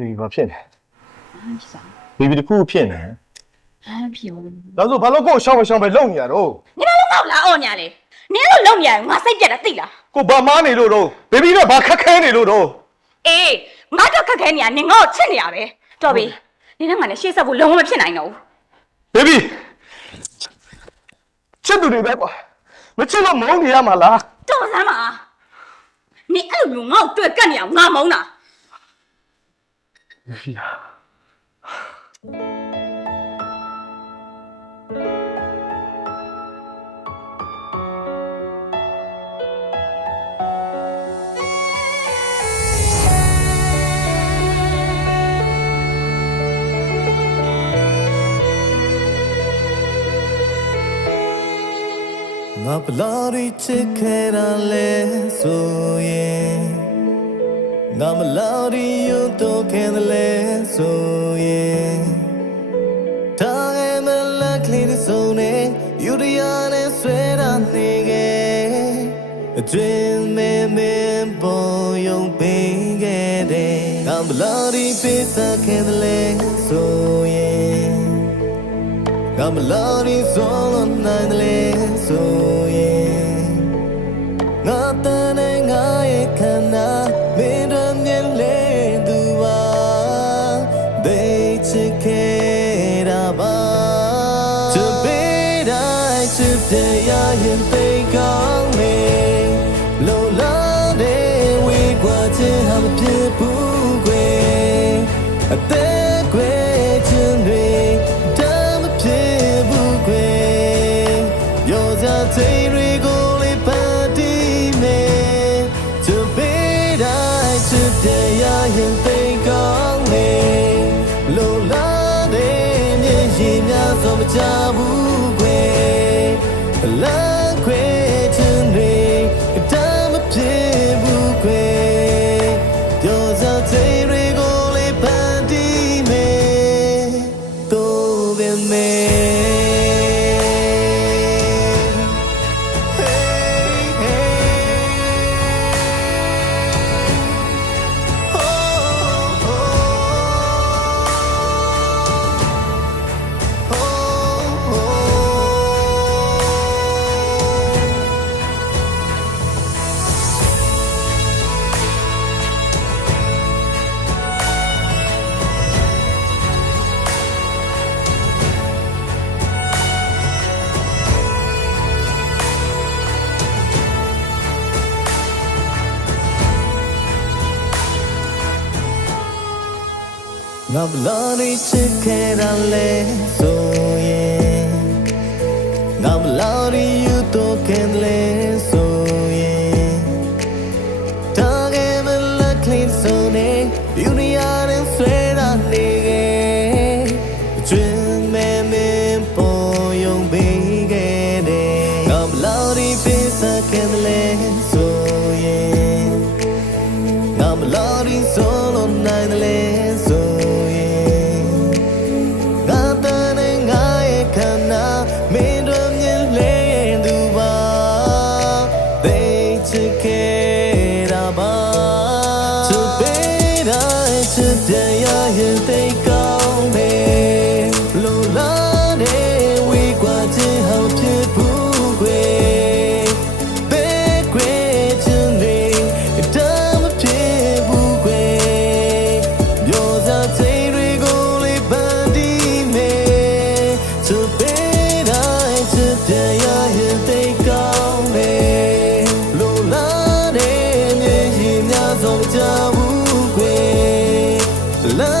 Baby ဘာဖြစ်လဲ 啥？ Baby တခုဖြစ်နေ 俺屁股。 ဒါဆိုဘာလို့ကို့ရှောင်းမရှောင်းပဲလုံနေရတော့ 你把我老哦娘嘞！你都老娘，我谁家的对了？ ကိုဘာမားနေလို့တော့ Baby တော့ဘာခက်ခဲနေလို့တော့ 哎，我就看看你啊，你我亲你啊呗，对不？你那俺的现实不龙我骗来喏。 Baby ချစ်သူတွေပဲကွာမချစ်လို့မောင်းနေရမှာလား 做什么？你二路我对干了，我忙呢。 Baby 啊 ငါဘလောက်ဒီချစ်ခဲ့တာလဲဆိုရင်ငါမလောက်ဒီယူတော့ခဲ့တယ်လဲဆိုရင်ဒါကမလက်ကလေးတွေစုံနေယူရရနဲ့ဆွဲတာနေခဲ့အတွင်မဲမဲပေါ်ယုံပေးခဲ့တယ်ငါဘလောက်ဒီပေးစားခဲ့တယ်လဲဆိုရင်ငါမလောက်ဒီဆုံးလို့နိုင်တယ်လဲဆိုရင်ငါတန်းနဲ့ငါရဲ့ခန္ဓာမင်းတို့မြင်လေသူပါဒိတ်ချစ်ခဲ့တာပါချစ်ပေးတိုင်းချစ်တဲ့ရရင်သိကောင်းလေလိုလားတဲ့ဝေးကွာချင်ဟာမဖြစ်ဘူးကွယ်အသက်ကွယ်ချင်တွေတမ်းမဖြစ်ဘူးကွယ်ပြောစရာချိန်တွေကိုလေးပါတီးမယ်ချစ်ပေးတိုင်းချစ်တဲ့ရရင်သိကောင်းလေလိုလားတဲ့မျက်ရည်များစွာမချဘူးကွယ်လမ်းခွဲချင်တွေတမ်းမဖြစ်ဘူးကွယ်ပြောစရာချိန်တွေကိုလေးပါတီးမယ်တို့ပဲမယ် ငါဘလောက်ဒီချစ်ခဲ့တာလဲဆိုရင်ငါဘလောက်ဒီယူတော့ခဲ့တယ်လဲဆိုရင်ဒါကမလက်ကလေးဆိုနေယူနေရတဲ့ဆွဲတာနေခဲ့ကျွန်းမဲမဲပေါ်ယုံပေးခဲ့တယ်ငါဘလောက်ဒီပေးစားခဲ့တယ်လဲဆိုရင်ငါဘလောက်ဒီဆိုလို့နိုင်တယ်လဲဆိုတဲ့ရရင်သိကောင်းတယ်လိုလားတဲ့ဝေးကွာချင်ဟောင်းဖြစ်ဘူးကွယ်ဘယ်ကွယ်ချင်နေတမ်းမဖြစ်ဘူးကွယ်ပြောစားချိန်တွေကိုလေးပန်းတီးမယ်ချစ်ပေးတိုင်းချစ်တဲ့ရရင်သိကောင်းတယ်လိုလားတဲ့မျက်ရည်များဆုံးချဘူးကွယ် Love